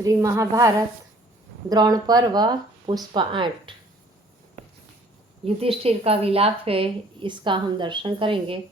श्री महाभारत द्रोण पर्व पुष्प 8 युधिष्ठिर का विलाप है, इसका हम दर्शन करेंगे।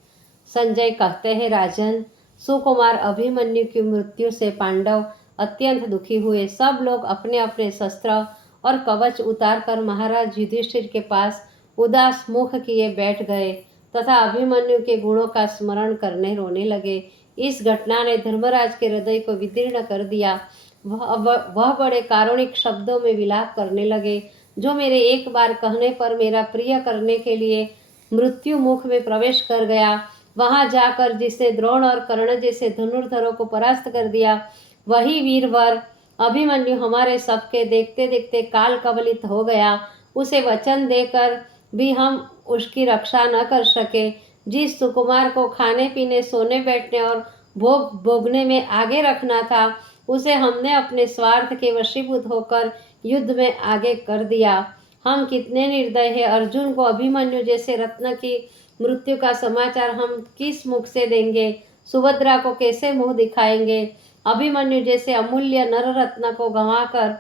संजय कहते हैं, राजन, सुकुमार अभिमन्यु की मृत्यु से पांडव अत्यंत दुखी हुए। सब लोग अपने अपने शस्त्र और कवच उतारकर महाराज युधिष्ठिर के पास उदास मुख किए बैठ गए तथा अभिमन्यु के गुणों का स्मरण करने रोने लगे। इस घटना ने धर्मराज के हृदय को विदीर्ण कर दिया। वह बड़े कारुणिक शब्दों में विलाप करने लगे, जो मेरे एक बार कहने पर मेरा प्रिय करने के लिए मृत्यु मुख में प्रवेश कर गया। वहां जाकर जिसे द्रोण और कर्ण जैसे धनुर्धरों को परास्त कर दिया, वही वीरवर अभिमन्यु हमारे सबके देखते देखते काल कवलित हो गया। उसे वचन देकर भी हम उसकी रक्षा न कर सके। जिस सुकुमार को खाने पीने, सोने बैठने और भोग भोगने में आगे रखना था, उसे हमने अपने स्वार्थ के वशीभूत होकर युद्ध में आगे कर दिया। हम कितने निर्दय हैं। अर्जुन को अभिमन्यु जैसे रत्न की मृत्यु का समाचार हम किस मुख से देंगे? सुभद्रा को कैसे मुंह दिखाएंगे? अभिमन्यु जैसे अमूल्य नर रत्न को गंवाकर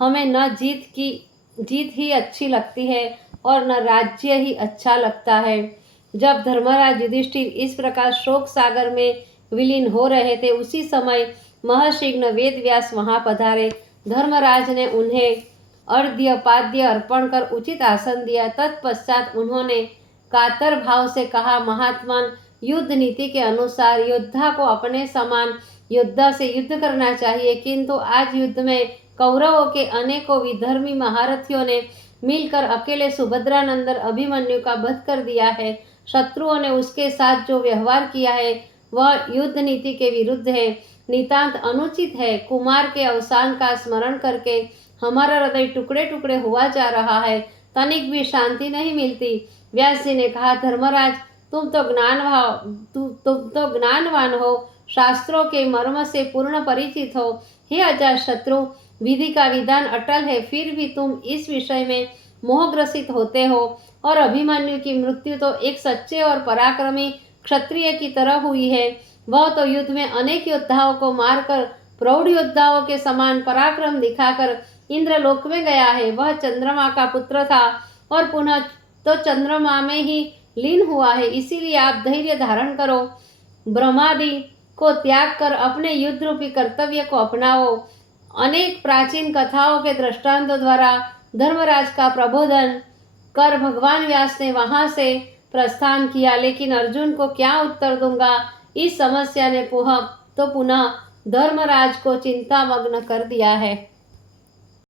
हमें न जीत ही अच्छी लगती है और न राज्य ही अच्छा लगता है। जब धर्मराज युधिष्ठिर इस प्रकार शोक सागर में विलीन हो रहे थे, उसी समय महर्षि वेद व्यास वहां पधारे। धर्मराज ने उन्हें अर्घ्य पाद्य अर्पण कर उचित आसन दिया। तत्पश्चात उन्होंने कातर भाव से कहा, महात्मन, युद्ध नीति के अनुसार योद्धा को अपने समान योद्धा से युद्ध करना चाहिए, किंतु आज युद्ध में कौरवों के अनेकों विधर्मी महारथियों ने मिलकर अकेले सुभद्रानंदन अभिमन्यु का वध कर दिया है। शत्रुओं ने उसके साथ जो व्यवहार किया है वह युद्ध नीति के विरुद्ध है, नितांत अनुचित है। कुमार के अवसान का स्मरण करके हमारा हृदय टुकड़े टुकड़े हुआ जा रहा है, तनिक भी शांति नहीं मिलती। व्यास जी ने कहा, धर्मराज, तुम तो ज्ञानवान हो, शास्त्रों के मर्म से पूर्ण परिचित हो। हे अजातशत्रु, विधि का विधान अटल है, फिर भी तुम इस विषय में मोहग्रसित होते हो। और अभिमन्यु की मृत्यु तो एक सच्चे और पराक्रमी क्षत्रिय की तरह हुई है। वह तो युद्ध में अनेक योद्धाओं को मारकर प्रौढ़ योद्धाओं के समान पराक्रम दिखाकर इंद्रलोक में गया है। वह चंद्रमा का पुत्र था और पुनः तो चंद्रमा में ही लीन हुआ है। इसीलिए आप धैर्य धारण करो, ब्रह्मादि को त्याग कर अपने युद्ध रूपी कर्तव्य को अपनाओ। अनेक प्राचीन कथाओं के दृष्टांतों द्वारा धर्मराज का प्रबोधन कर भगवान व्यास ने वहां से प्रस्थान किया, लेकिन अर्जुन को क्या उत्तर दूंगा, इस समस्या ने पुनः धर्मराज को चिंतामग्न कर दिया है।